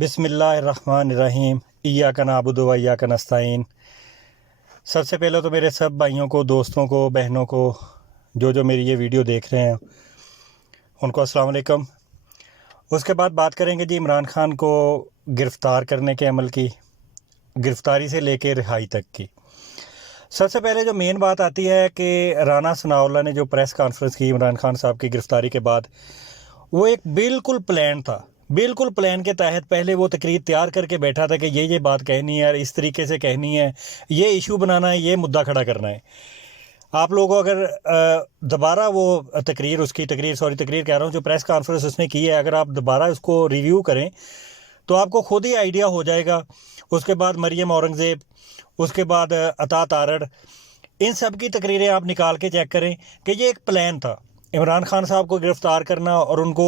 بسم اللہ الرحمن الرحیم ایاک نعبد و ایاک نستعین۔ سب سے پہلے تو میرے سب بھائیوں کو، دوستوں کو، بہنوں کو جو میری یہ ویڈیو دیکھ رہے ہیں ان کو السلام علیکم۔ اس کے بعد بات کریں گے جی عمران خان کو گرفتار کرنے کے عمل کی، گرفتاری سے لے کے رہائی تک کی۔ سب سے پہلے جو مین بات آتی ہے کہ رانا ثناء اللہ نے جو پریس کانفرنس کی عمران خان صاحب کی گرفتاری کے بعد، وہ ایک بالکل پلان تھا، بالکل پلان کے تحت پہلے وہ تقریر تیار کر کے بیٹھا تھا کہ یہ بات کہنی ہے، اس طریقے سے کہنی ہے، یہ ایشو بنانا ہے، یہ مدعا کھڑا کرنا ہے۔ آپ لوگوں اگر دوبارہ وہ تقریر کہہ رہا ہوں، جو پریس کانفرنس اس نے کی ہے، اگر آپ دوبارہ اس کو ریویو کریں تو آپ کو خود ہی آئیڈیا ہو جائے گا۔ اس کے بعد مریم اورنگزیب، اس کے بعد عطا تارڑ، ان سب کی تقریریں آپ نکال کے چیک کریں کہ یہ ایک پلان تھا۔ عمران خان صاحب کو گرفتار کرنا اور ان کو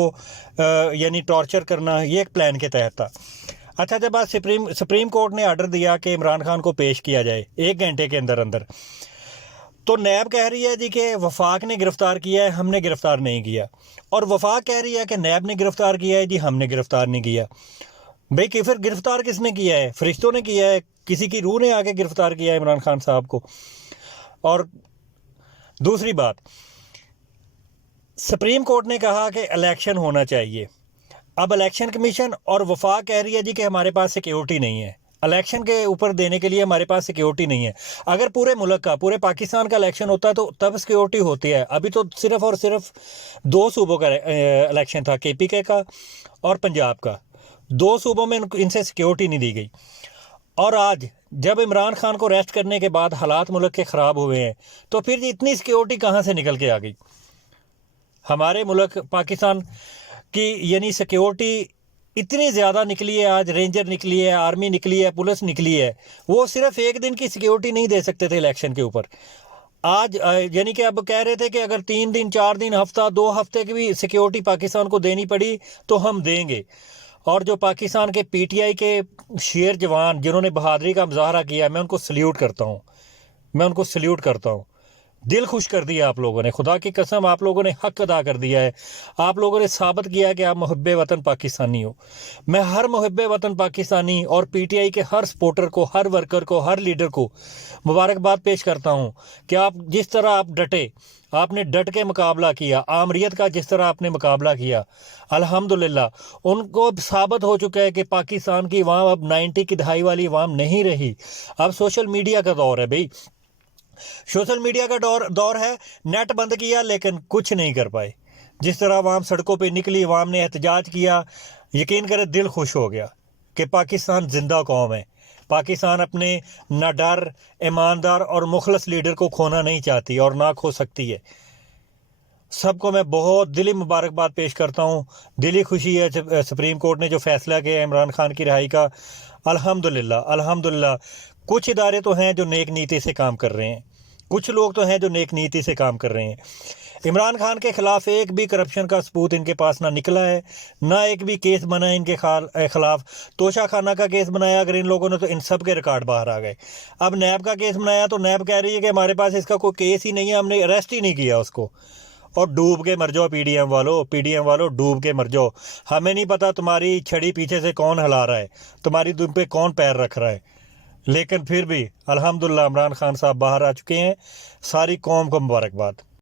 یعنی ٹارچر کرنا، یہ ایک پلان کے تحت تھا۔ اچھا، جب بعد سپریم کورٹ نے آرڈر دیا کہ عمران خان کو پیش کیا جائے 1 گھنٹے کے اندر، تو نیب کہہ رہی ہے جی کہ وفاق نے گرفتار کیا ہے، ہم نے گرفتار نہیں کیا، اور وفاق کہہ رہی ہے کہ نیب نے گرفتار کیا ہے، جی ہم نے گرفتار نہیں کیا۔ بھئی کہ پھر گرفتار کس نے کیا ہے؟ فرشتوں نے کیا ہے؟ کسی کی روح نے آ کے گرفتار کیا ہے عمران خان صاحب کو؟ اور دوسری بات، سپریم کورٹ نے کہا کہ الیکشن ہونا چاہیے۔ اب الیکشن کمیشن اور وفاق کہہ رہی ہے جی کہ ہمارے پاس سیکیورٹی نہیں ہے، الیکشن کے اوپر دینے کے لیے ہمارے پاس سیکیورٹی نہیں ہے۔ اگر پورے ملک کا، پورے پاکستان کا الیکشن ہوتا ہے تو تب سیکیورٹی ہوتی ہے۔ ابھی تو صرف اور صرف 2 صوبوں کا الیکشن تھا، KPK کا اور پنجاب کا۔ 2 صوبوں میں ان سے سیکیورٹی نہیں دی گئی، اور آج جب عمران خان کو ریسٹ کرنے کے بعد حالات ملک کے خراب ہوئے ہیں تو پھر اتنی سیکیورٹی کہاں سے نکل کے آ گئی؟ ہمارے ملک پاکستان کی یعنی سیکیورٹی اتنی زیادہ نکلی ہے، آج رینجر نکلی ہے، آرمی نکلی ہے، پولیس نکلی ہے، وہ صرف 1 دن کی سیکیورٹی نہیں دے سکتے تھے الیکشن کے اوپر۔ آج یعنی کہ اب کہہ رہے تھے کہ اگر 3 دن، 4 دن، ہفتہ، 2 ہفتے کی بھی سیکیورٹی پاکستان کو دینی پڑی تو ہم دیں گے۔ اور جو پاکستان کے PTI کے شیر جوان جنہوں نے بہادری کا مظاہرہ کیا، میں ان کو سلیوٹ کرتا ہوں۔ دل خوش کر دیا آپ لوگوں نے، خدا کی قسم آپ لوگوں نے حق ادا کر دیا ہے۔ آپ لوگوں نے ثابت کیا کہ آپ محب وطن پاکستانی ہو۔ میں ہر محب وطن پاکستانی اور PTI کے ہر سپورٹر کو، ہر ورکر کو، ہر لیڈر کو مبارکباد پیش کرتا ہوں کہ آپ جس طرح آپ نے ڈٹ کے مقابلہ کیا، آمریت کا جس طرح آپ نے مقابلہ کیا، الحمدللہ ان کو اب ثابت ہو چکا ہے کہ پاکستان کی عوام اب 90 کی دہائی والی عوام نہیں رہی۔ اب سوشل میڈیا کا دور ہے بھائی، سوشل میڈیا کا دور ہے۔ نیٹ بند کیا لیکن کچھ نہیں کر پائے۔ جس طرح عوام سڑکوں پہ نکلی، عوام نے احتجاج کیا، یقین کرے دل خوش ہو گیا کہ پاکستان زندہ قوم ہے۔ پاکستان اپنے ناڈر، ایماندار اور مخلص لیڈر کو کھونا نہیں چاہتی اور نہ کھو سکتی ہے۔ سب کو میں بہت دلی مبارکباد پیش کرتا ہوں۔ دلی خوشی ہے سپریم کورٹ نے جو فیصلہ کیا ہے عمران خان کی رہائی کا، الحمدللہ۔ کچھ ادارے تو ہیں جو نیک نیتی سے کام کر رہے ہیں، کچھ لوگ تو ہیں جو نیک نیتی سے کام کر رہے ہیں۔ عمران خان کے خلاف ایک بھی کرپشن کا ثبوت ان کے پاس نہ نکلا ہے، نہ ایک بھی کیس بنا ہے ان کے خلاف۔ توشہ خانہ کا کیس بنایا اگر ان لوگوں نے تو ان سب کے ریکارڈ باہر آ گئے۔ اب نیب کا کیس بنایا تو نیب کہہ رہی ہے کہ ہمارے پاس اس کا کوئی کیس ہی نہیں ہے، ہم نے اریسٹ ہی نہیں کیا اس کو۔ اور ڈوب کے مر جاؤ پی ڈی ایم والو، ڈوب کے مر جاؤ۔ ہمیں نہیں پتا تمہاری چھڑی پیچھے سے کون ہلا رہا ہے، تمہاری دم پہ کون پیر رکھ رہا ہے، لیکن پھر بھی الحمدللہ عمران خان صاحب باہر آ چکے ہیں۔ ساری قوم کو مبارکباد۔